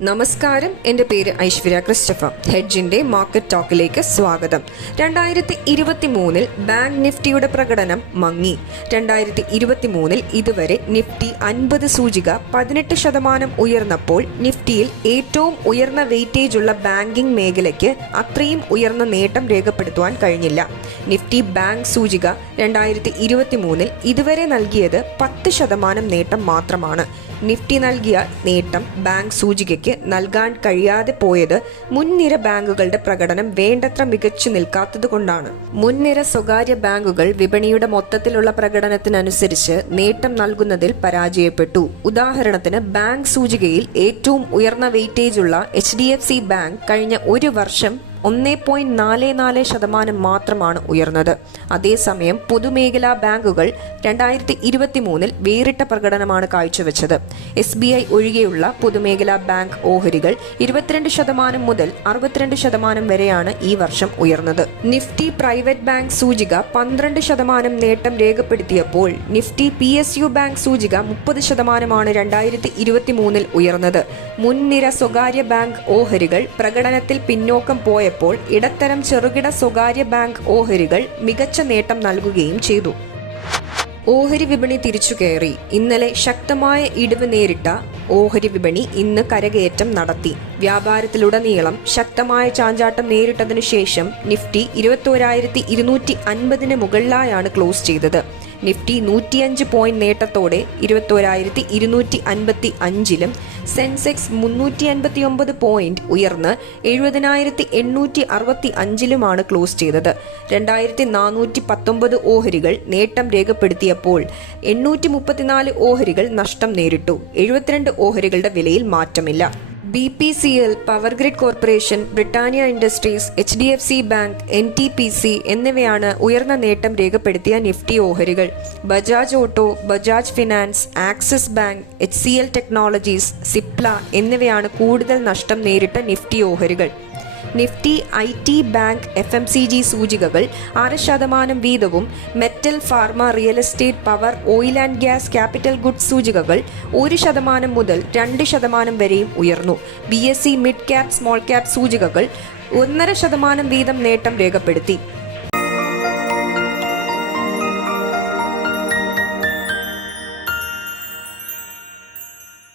നമസ്കാരം. എന്റെ പേര് ഐശ്വര്യ ക്രിസ്റ്റഫ ഹെഡ്ജിന്റെ മാർക്കറ്റ് ടോക്കിലേക്ക് സ്വാഗതം. രണ്ടായിരത്തി ഇരുപത്തി മൂന്നിൽ ബാങ്ക് നിഫ്റ്റിയുടെ പ്രകടനം മങ്ങി. രണ്ടായിരത്തി ഇരുപത്തി മൂന്നിൽ ഇതുവരെ നിഫ്റ്റി അൻപത് സൂചിക പതിനെട്ട് ശതമാനം ഉയർന്നപ്പോൾ നിഫ്റ്റിയിൽ ഏറ്റവും ഉയർന്ന വെയിറ്റേജ് ഉള്ള ബാങ്കിംഗ് മേഖലയ്ക്ക് അത്രയും ഉയർന്ന നേട്ടം രേഖപ്പെടുത്തുവാൻ കഴിഞ്ഞില്ല. നിഫ്റ്റി ബാങ്ക് സൂചിക രണ്ടായിരത്തി ഇരുപത്തി മൂന്നിൽ ഇതുവരെ നൽകിയത് പത്ത് ശതമാനം നേട്ടം മാത്രമാണ്. നിഫ്റ്റി നൽകിയ നേട്ടം ബാങ്ക് സൂചികയ്ക്ക് നൽകാൻ കഴിയാതെ പോയത് മുൻനിര ബാങ്കുകളുടെ പ്രകടനം വേണ്ടത്ര മികച്ചു നിൽക്കാത്തതുകൊണ്ടാണ്. മുൻനിര സ്വകാര്യ ബാങ്കുകൾ വിപണിയുടെ മൊത്തത്തിലുള്ള പ്രകടനത്തിനനുസരിച്ച് നേട്ടം നൽകുന്നതിൽ പരാജയപ്പെട്ടു. ഉദാഹരണത്തിന് ബാങ്ക് സൂചികയിൽ ഏറ്റവും ഉയർന്ന വെയിറ്റേജ് ഉള്ള H D F C bank കഴിഞ്ഞ ഒരു വർഷം ഒന്നേ പോയിന്റ് നാല് നാല് ശതമാനം മാത്രമാണ് ഉയർന്നത്. അതേസമയം പൊതുമേഖലാ ബാങ്കുകൾ രണ്ടായിരത്തി ഇരുപത്തി മൂന്നിൽ വേറിട്ട പ്രകടനമാണ് കാഴ്ചവെച്ചത്. എസ് ബി ഐ ഒഴികെയുള്ള പൊതുമേഖലാ ബാങ്ക് ഓഹരികൾ ഇരുപത്തിരണ്ട് ശതമാനം മുതൽ അറുപത്തിരണ്ട് ശതമാനം വരെയാണ് ഈ വർഷം ഉയർന്നത്. നിഫ്റ്റി പ്രൈവറ്റ് ബാങ്ക് സൂചിക പന്ത്രണ്ട് ശതമാനം നേട്ടം രേഖപ്പെടുത്തിയപ്പോൾ Nifty P S U bank സൂചിക മുപ്പത് ശതമാനമാണ് രണ്ടായിരത്തി ഇരുപത്തി മൂന്നിൽ ഉയർന്നത്. മുൻനിര സ്വകാര്യ ബാങ്ക് ഓഹരികൾ പ്രകടനത്തിൽ പിന്നോക്കം പോയപ്പോൾ ഇടത്തരം ചെറുകിട സ്വകാര്യ ബാങ്ക് ഓഹരികൾ മികച്ച നേട്ടം നൽകുകയും ചെയ്തു. ഓഹരി വിപണി തിരിച്ചു കയറി. ഇന്നലെ ശക്തമായ ഇടിവ് നേരിട്ട ഓഹരി വിപണി ഇന്ന് കരകയറ്റം നടത്തി. വ്യാപാരത്തിലുടനീളം ശക്തമായ ചാഞ്ചാട്ടം നേരിട്ടതിനു ശേഷം നിഫ്റ്റി ഇരുപത്തോരായിരത്തി ഇരുന്നൂറ്റി അൻപതിന് മുകളിലായാണ് ക്ലോസ് ചെയ്തത്. നിഫ്റ്റി നൂറ്റിയഞ്ച് പോയിന്റ് നേട്ടത്തോടെ ഇരുപത്തോരായിരത്തി ഇരുന്നൂറ്റി അൻപത്തി അഞ്ചിലും സെൻസെക്സ് മുന്നൂറ്റി അൻപത്തി ഒമ്പത് പോയിന്റ് ഉയർന്ന് എഴുപതിനായിരത്തി എണ്ണൂറ്റി അറുപത്തി അഞ്ചിലുമാണ് ക്ലോസ് ചെയ്തത്. രണ്ടായിരത്തി നാനൂറ്റി പത്തൊമ്പത് ഓഹരികൾ നേട്ടം രേഖപ്പെടുത്തിയപ്പോൾ എണ്ണൂറ്റി മുപ്പത്തിനാല് ഓഹരികൾ നഷ്ടം നേരിട്ടു. എഴുപത്തിരണ്ട് ഓഹരികളുടെ വിലയിൽ മാറ്റമില്ല. B P C L power grid corporation Britannia industries H D F C bank N T P C എന്നിവയാണ് ഉയർന്ന നേട്ടം രേഖപ്പെടുത്തിയ നിഫ്റ്റി ഓഹരികൾ. Bajaj auto Bajaj finance Axis bank H C L technologies Cipla എന്നിവയാണ് കൂടുതൽ നഷ്ടം നേരിട്ട നിഫ്റ്റി ഓഹരികൾ. Nifty I T bank F M C G സൂചികകൾ ആറ് ശതമാനം വീതവും metal pharma real estate power oil and gas capital goods സൂചികകൾ ഒരു ശതമാനം മുതൽ രണ്ട് ശതമാനം വരെയും ഉയർന്നു. B S C mid cap small cap സൂചികകൾ ഒന്നര ശതമാനം വീതം നേട്ടം രേഖപ്പെടുത്തി.